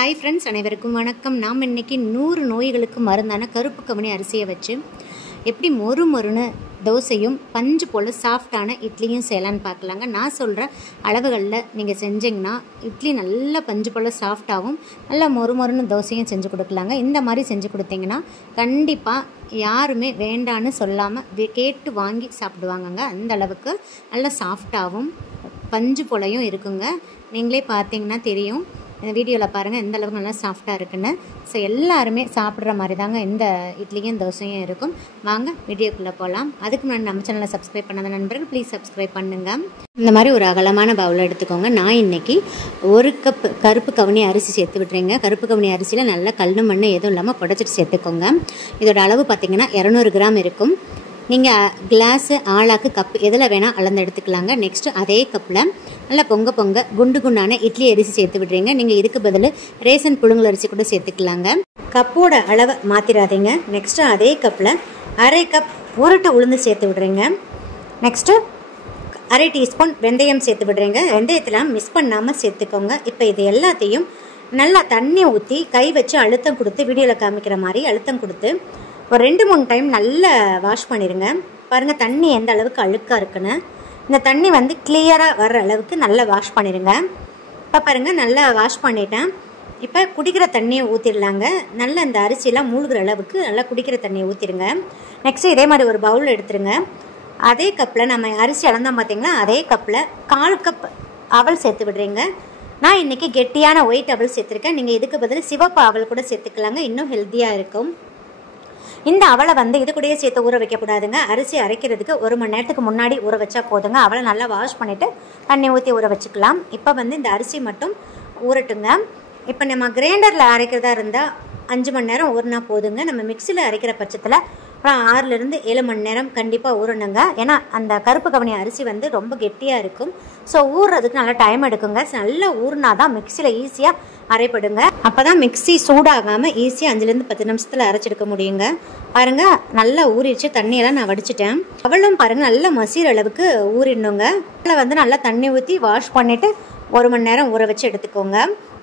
Hi friends, அனைவருக்கும் வணக்கம். நாம் இன்றைக்கி 100 நோய்களுக்கு மருந்தான கருப்பு கவுனி அரிசியை வச்சு எப்படி மொறுன்னு தோசையும் பஞ்சு போல் சாஃப்டான இட்லியும் செய்யலான்னு பார்க்கலாங்க. நான் சொல்கிற அளவுகளில் நீங்கள் செஞ்சிங்கன்னா இட்லி நல்லா பஞ்சு போல் சாஃப்டாகவும் நல்லா மொறுன்னு தோசையும் செஞ்சு கொடுக்கலாங்க. இந்த மாதிரி செஞ்சு கொடுத்தீங்கன்னா கண்டிப்பாக யாருமே வேண்டான்னு சொல்லாமல் கேட்டு வாங்கி சாப்பிடுவாங்கங்க. அந்த அளவுக்கு நல்லா சாஃப்டாகவும் பஞ்சு போலையும் இருக்குங்க. நீங்களே பார்த்தீங்கன்னா தெரியும், இந்த வீடியோவில் பாருங்கள் எந்த அளவுக்கு நல்லா சாஃப்டாக இருக்குன்னு. ஸோ எல்லாருமே சாப்பிட்ற மாதிரி தாங்க இந்த இட்லியும் தோசையும் இருக்கும். வாங்க வீடியோக்குள்ளே போகலாம். அதுக்கு முன்னாடி நம்ம சேனலை சப்ஸ்கிரைப் பண்ணாத நண்பர்கள் ப்ளீஸ் சப்ஸ்கிரைப் பண்ணுங்கள். இந்த மாதிரி ஒரு அகலமான பவுல் எடுத்துக்கோங்க. நான் இன்றைக்கி 1 கப் கருப்பு கவுனி அரிசி சேர்த்து விட்டுறேங்க. கருப்பு கவுனி அரிசியில் நல்லா கல் மண் எதுவும் இல்லாமல் புடைச்சிட்டு சேர்த்துக்கோங்க. இதோட அளவு பார்த்திங்கன்னா 200 கிராம் இருக்கும். நீங்கள் கிளாஸு ஆளாக்கு கப்பு எதில் வேணால் அளந்து எடுத்துக்கலாங்க. நெக்ஸ்ட்டு அதே கப்பில் நல்லா பொங்க குண்டான இட்லி அரிசி சேர்த்து விடுறீங்க. நீங்கள் இதுக்கு பதில் ரேசன் புழுங்கல் அரிசி கூட சேர்த்துக்கலாங்க. கப்போட அளவை மாற்றிடாதீங்க. நெக்ஸ்ட்டு அதே கப்பில் 1/2 கப் உருட்டு உளுந்து சேர்த்து விடுறீங்க. நெக்ஸ்ட்டு 1/2 டீஸ்பூன் வெந்தயம் சேர்த்து விடுறீங்க. வெந்தயத்தில் மிஸ் பண்ணாமல் சேர்த்துக்கோங்க. இப்போ இது எல்லாத்தையும் நல்லா தண்ணி ஊற்றி கை வச்சு அழுத்தம் கொடுத்து, வீடியோவில் காமிக்கிற மாதிரி அழுத்தம் கொடுத்து ஒரு 2-3 டைம் நல்லா வாஷ் பண்ணிடுங்க. பாருங்கள் தண்ணி எந்த அளவுக்கு அழுக்காக இருக்குன்னு. இந்த தண்ணி வந்து கிளியராக வர்ற அளவுக்கு நல்லா வாஷ் பண்ணிடுங்க. இப்போ பாருங்கள் நல்லா வாஷ் பண்ணிட்டேன். இப்போ குடிக்கிற தண்ணியை ஊற்றிடலாங்க. நல்லா இந்த அரிசியெல்லாம் மூழ்கிற அளவுக்கு நல்லா குடிக்கிற தண்ணியை ஊற்றிடுங்க. நெக்ஸ்ட்டு இதே மாதிரி ஒரு பவுல் எடுத்துருங்க. அதே கப்பில் நம்ம அரிசி அளந்தோம் பார்த்திங்கன்னா, அதே கப்பில் 1/4 கப் அவல் சேர்த்து விடுறீங்க. நான் இன்றைக்கி கெட்டியான ஒயிட் அவல் சேர்த்துருக்கேன். நீங்கள் இதுக்கு பதில் சிவப்பு அவல் கூட சேர்த்துக்கலாங்க, இன்னும் ஹெல்த்தியாக இருக்கும். இந்த அவலை வந்து இது கூடயே சேர்த்து ஊற வைக்கக்கூடாதுங்க. அரிசி அரைக்கிறதுக்கு 1 மணி நேரத்துக்கு முன்னாடி ஊற வச்சா போதுங்க. அவலை நல்லா வாஷ் பண்ணிவிட்டு தண்ணி ஊற்றி ஊற வச்சுக்கலாம். இப்போ வந்து இந்த அரிசி மட்டும் ஊறட்டுங்க. இப்போ நம்ம கிரைண்டரில் அரைக்கிறதா இருந்தால் 5 மணி நேரம் ஊறினா போதுங்க. நம்ம மிக்சியில் அரைக்கிற பட்சத்தில் 6-7 மணி நேரம் கண்டிப்பாக ஊறணுங்க. ஏன்னா அந்த கருப்பு கவுனி அரிசி வந்து ரொம்ப கெட்டியாக இருக்கும். ஸோ ஊறுறதுக்கு நல்லா டைம் எடுக்குங்க. நல்லா ஊறினா தான் மிக்சியில் ஈஸியாக அரைப்படுங்க. அப்போ தான் மிக்சி சூடாகாமல் ஈஸியாக 5-10 நிமிஷத்தில் அரைச்செடுக்க முடியுங்க. பாருங்கள் நல்லா ஊறிடுச்சு. தண்ணியெல்லாம் நான் வடிச்சிட்டேன். அவளும் பாருங்கள் நல்லா மசிற அளவுக்கு ஊறிடணுங்க. அதில் வந்து நல்லா தண்ணி ஊற்றி வாஷ் பண்ணிவிட்டு 1 மணி நேரம் ஊற வச்சு எடுத்துக்கோங்க.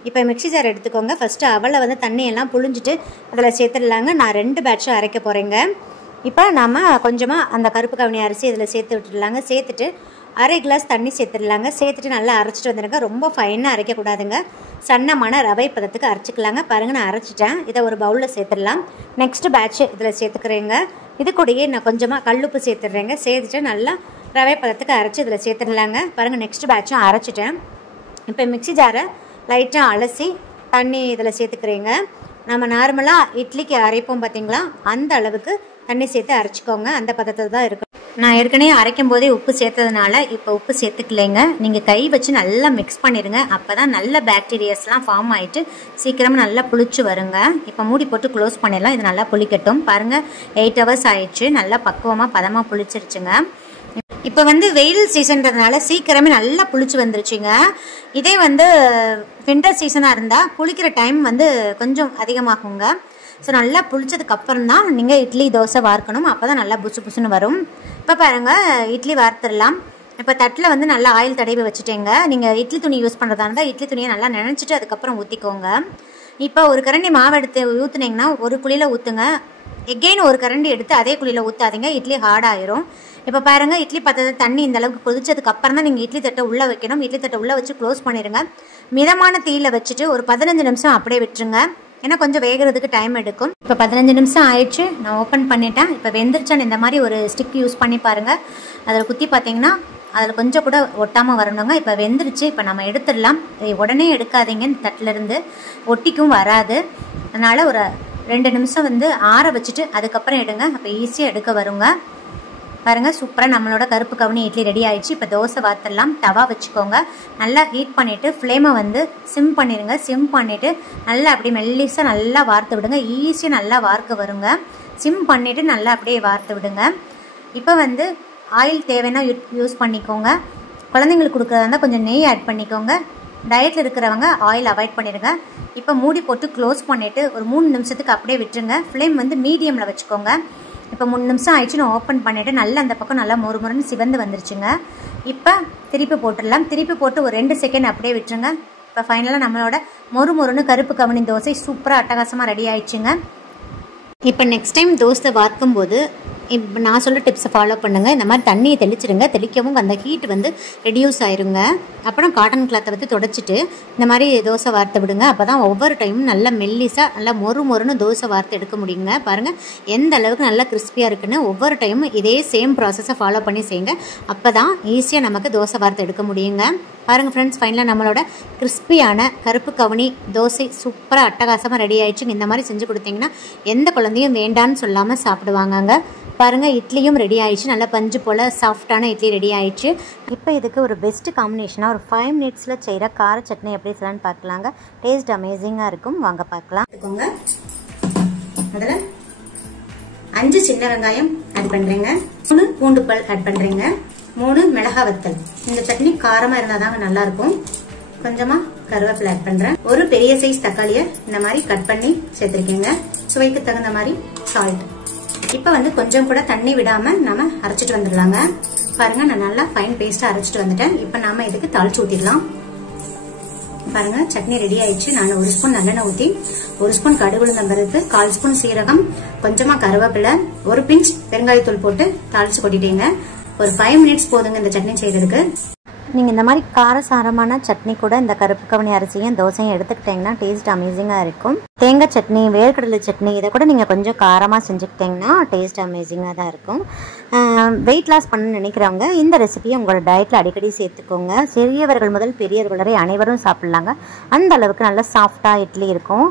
இப்போ மிக்சி ஜார் எடுத்துக்கோங்க. ஃபஸ்ட்டு அவலை வந்து தண்ணியெல்லாம் புழிஞ்சிட்டு அதில் சேர்த்துடலாங்க. நான் 2 பேட்சாக அரைக்க போகிறேங்க. இப்போ நம்ம கொஞ்சமாக அந்த கருப்பு கவுனி அரிசி இதில் சேர்த்து விட்டுடலாங்க. சேர்த்துட்டு 1/2 கிளாஸ் தண்ணி சேர்த்துடலாங்க. சேர்த்துட்டு நல்லா அரைச்சிட்டு வந்துடுங்க. ரொம்ப ஃபைனாக அரைக்கக்கூடாதுங்க, சன்னமான ரவை பதத்துக்கு அரைச்சிக்கலாங்க. பாருங்கள் நான் அரைச்சிட்டேன். இதை ஒரு பவுலில் சேர்த்துடலாம். நெக்ஸ்ட்டு பேட்ச்சு இதில் சேர்த்துக்கிறேங்க. இது கூடயே நான் கொஞ்சமாக கல்லுப்பு சேர்த்துடுறேங்க. சேர்த்துட்டு நல்லா ரவை பதத்துக்கு அரைச்சி இதில் சேர்த்துடலாங்க. பாருங்கள் நெக்ஸ்ட் பேட்சும் அரைச்சிட்டேன். இப்போ மிக்சி ஜாரை லைட்டாக அலசி தண்ணி இதில் சேர்த்துக்கிறேங்க. நம்ம நார்மலாக இட்லிக்கு அரைப்போம் பார்த்திங்களா, அந்த அளவுக்கு தண்ணி சேர்த்து அரைச்சிக்கோங்க. அந்த பதத்தில் தான் இருக்கும். நான் ஏற்கனவே அரைக்கும் போதே உப்பு சேர்த்ததுனால இப்போ உப்பு சேர்த்துக்கலைங்க. நீங்கள் கை வச்சு நல்லா மிக்ஸ் பண்ணிடுங்க. அப்போ தான் நல்ல பாக்டீரியாஸ்லாம் ஃபார்ம் ஆகிட்டு சீக்கிரமாக நல்லா புளிச்சு வருங்க. இப்போ மூடி போட்டு க்ளோஸ் பண்ணிடலாம். இது நல்லா புளிக்கட்டும். பாருங்கள் 8 ஹவர்ஸ் ஆயிடுச்சு. நல்லா பக்குவமாக பதமாக புளிச்சிருச்சுங்க. இப்போ வந்து வெயில் சீசன்றதுனால சீக்கிரமே நல்லா புளிச்சு வந்துருச்சுங்க. இதே வந்து வின்டர் சீசனாக இருந்தால் புளிக்கிற டைம் வந்து கொஞ்சம் அதிகமாகுங்க. ஸோ நல்லா புளிச்சதுக்கப்புறம் தான் நீங்கள் இட்லி தோசை வார்க்கணும். அப்போ தான் நல்லா புசுன்னு வரும். இப்போ பாருங்கள் இட்லி வார்த்துடலாம். இப்போ தட்டில் வந்து நல்லா ஆயில் தடவி வச்சுட்டேங்க. நீங்கள் இட்லி துணி யூஸ் பண்ணுறதா இருந்தால் இட்லி துணியை நல்லா நினச்சிட்டு அதுக்கப்புறம் ஊற்றிக்கோங்க. இப்போ ஒரு கரண்டி மாவு எடுத்து ஊற்றுனீங்கன்னா ஒரு குழியில் ஊற்றுங்க. எகெயின் ஒரு கரண்டி எடுத்து அதே குழியில் ஊற்றாதீங்க, இட்லி ஹார்டாயிரும். இப்போ பாருங்கள் இட்லி பாத்திரத்தில் தண்ணி இந்த அளவுக்கு கொதிச்சதுக்கு அப்புறம் தான் நீங்கள் இட்லி தட்டை உள்ளே வைக்கணும். இட்லி தட்டை உள்ளே வச்சு க்ளோஸ் பண்ணிடுங்க. மிதமான தீயில் வச்சுட்டு ஒரு 15 நிமிஷம் அப்படியே விட்டுருங்க. ஏன்னா கொஞ்சம் வேகிறதுக்கு டைம் எடுக்கும். இப்போ 15 நிமிஷம் ஆயிடுச்சு. நான் ஓப்பன் பண்ணிட்டேன். இப்போ வெந்திருச்சான்னு இந்த மாதிரி ஒரு ஸ்டிக் யூஸ் பண்ணி பாருங்கள். அதில் குத்தி பார்த்தீங்கன்னா அதில் கொஞ்சம் கூட ஒட்டாமல் வரணுங்க. இப்போ வெந்துருச்சு. இப்போ நம்ம எடுத்துடலாம். உடனே எடுக்காதீங்க, தட்டிலேருந்து ஒட்டிக்கும் வராது. அதனால் ஒரு 2 நிமிஷம் வந்து ஆற வச்சுட்டு அதுக்கப்புறம் எடுங்க. அப்போ ஈஸியாக எடுக்க வருங்க. பாருங்கள் சூப்பராக நம்மளோட கருப்பு கவுனி இட்லி ரெடி ஆயிடுச்சு. இப்போ தோசை வார்த்தலாம். தவா வச்சுக்கோங்க. நல்லா ஹீட் பண்ணிவிட்டு ஃப்ளேமை வந்து சிம் பண்ணிடுங்க. சிம் பண்ணிவிட்டு நல்லா அப்படியே மெல்லிஸாக நல்லா வார்த்து விடுங்க. ஈஸியாக நல்லா வார்க்க வருங்க. சிம் பண்ணிவிட்டு நல்லா அப்படியே வார்த்து விடுங்க. இப்போ வந்து ஆயில் தேவைன்னா யூஸ் பண்ணிக்கோங்க. குழந்தைங்களுக்கு கொடுக்குறதா இருந்தால் கொஞ்சம் நெய் ஆட் பண்ணிக்கோங்க. டயட்டில் இருக்கிறவங்க ஆயில் அவாய்ட் பண்ணிடுங்க. இப்போ மூடி போட்டு க்ளோஸ் பண்ணிவிட்டு ஒரு 3 நிமிஷத்துக்கு அப்படியே விட்டுருங்க. ஃப்ளேம் வந்து மீடியமில் வச்சுக்கோங்க. இப்போ 3 நிமிஷம் ஆயிடுச்சு. நான் ஓப்பன் பண்ணிவிட்டு நல்லா அந்த பக்கம் நல்லா மொறுன்னு சிவந்து வந்துருச்சுங்க. இப்போ திருப்பி போட்டுடலாம். திருப்பி போட்டு ஒரு 2 செகண்ட் அப்படியே விட்டுருங்க. இப்போ ஃபைனலாக நம்மளோட மொறுமொறுன்னு கருப்பு கவுனி தோசை சூப்பராக அட்டகாசமாக ரெடி ஆயிடுச்சுங்க. இப்போ நெக்ஸ்ட் டைம் தோசை வார்க்கும்போது இப்போ நான் சொல்ல டிப்ஸை ஃபாலோ பண்ணுங்கள். இந்த மாதிரி தண்ணியை தெளிச்சிடுங்க. தெளிக்கவும் அந்த ஹீட் வந்து ரெடியூஸ் ஆயிருங்க. அப்புறம் காட்டன் கிளாத்தை வந்து தொடச்சிட்டு இந்த மாதிரி தோசை வார்த்து விடுங்க. அப்போ தான் ஒவ்வொரு டைமும் நல்லா மெல்லிஸாக நல்லா மொறுன்னு தோசை வார்த்து எடுக்க முடியுங்க. பாருங்கள் எந்த அளவுக்கு நல்லா கிறிஸ்பியாக இருக்குன்னு. ஒவ்வொரு டைமும் இதே சேம் ப்ராசஸை ஃபாலோ பண்ணி செய்யுங்க. அப்போ தான் ஈஸியாக நமக்கு தோசை வார்த்து எடுக்க முடியுங்க. பாருங்கள் ஃப்ரெண்ட்ஸ், ஃபைனலாக நம்மளோட கிறிஸ்பியான கருப்பு கவுனி தோசை சூப்பராக அட்டகாசமாக ரெடி ஆயிடுச்சுங்க. இந்த மாதிரி செஞ்சு கொடுத்தீங்கன்னா எந்த குழந்தையும் வேண்டான்னு சொல்லாமல் சாப்பிடுவாங்கங்க. பாருங்கள் இட்லியும் ரெடி ஆயிடுச்சு. நல்லா பஞ்சு போல் சாஃப்டான இட்லி ரெடி ஆயிடுச்சு. இப்போ இதுக்கு ஒரு பெஸ்ட் காம்பினேஷனாக ஒரு 5 மினிட்ஸில் செய்கிற கார சட்னி எப்படி செய்யலான்னு பார்க்கலாங்க. டேஸ்ட் அமேசிங்காக இருக்கும். வாங்க பார்க்கலாம். அதில் 5 சின்ன வெங்காயம் ஆட் பண்ணுறேங்க. 3 பூண்டு பல் ஆட் பண்ணுறேங்க. 3 மிளகாய் வத்தல். இந்த சட்னி காரமாக இருந்தால் தாங்க நல்லாயிருக்கும். கொஞ்சமாக கருவேப்பிலை ஆட் பண்ணுறேன். ஒரு பெரிய சைஸ் தக்காளியை இந்த மாதிரி கட் பண்ணி சேர்த்துருக்கேங்க. சுவைக்கு தகுந்த மாதிரி சால்ட். இப்போ வந்து கொஞ்சம் கூட தண்ணி விடாமல் நம்ம அரைச்சிட்டு வந்துடலாங்க. பாருங்க நான் நல்லா ஃபைன் பேஸ்ட்டாக அரைச்சிட்டு வந்துட்டேன். இப்போ நாம இதுக்கு தாளிச்சு ஊற்றிடலாம். பாருங்க சட்னி ரெடி ஆயிடுச்சு. நான் 1 ஸ்பூன் நல்லெண்ணெய் ஊற்றி 1 ஸ்பூன் கடுகு உளுந்தம் பருப்பு, 1/4 ஸ்பூன் சீரகம், கொஞ்சமாக கருவேப்பிலை, 1 பிஞ்ச் பெருங்காயத்தூள் போட்டு தாளிச்சு கொட்டிட்டேங்க. ஒரு 5 மினிட்ஸ் போதுங்க இந்த சட்னி செய்யறதுக்கு. நீங்கள் இந்த மாதிரி காரசாரமான சட்னி கூட இந்த கருப்பு கவுனி அரிசியும் தோசையும் எடுத்துக்கிட்டிங்கன்னா டேஸ்ட் அமேசிங்காக இருக்கும். தேங்காய் சட்னி, வேர்க்கடலை சட்னி இதை கூட நீங்கள் கொஞ்சம் காரமாக செஞ்சுக்கிட்டிங்கன்னா டேஸ்ட் அமேசிங்காக தான் இருக்கும். வெயிட் லாஸ் பண்ண நினைக்கிறவங்க இந்த ரெசிபியை உங்களோட டயட்டில் அடிக்கடி சேர்த்துக்கோங்க. சிறியவர்கள் முதல் பெரியவர்கள் வரை அனைவரும் சாப்பிட்லாங்க. அந்த அளவுக்கு நல்ல சாஃப்டாக இட்லி இருக்கும்.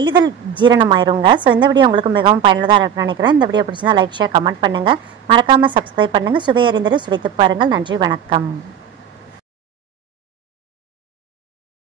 எளிதில் ஜீரணமாயிருங்க. ஸோ இந்த வீடியோ உங்களுக்கு மிகவும் பயனுள்ளதாக இருக்குன்னு நினைக்கிறேன். இந்த வீடியோ பிடிச்சிருந்தா லைக், ஷேர், கமெண்ட் பண்ணுங்கள். மறக்காமல் சப்ஸ்கிரைப் பண்ணுங்கள். சுவை அறிந்தது சுவைத்து பாருங்கள். நன்றி, வணக்கம்.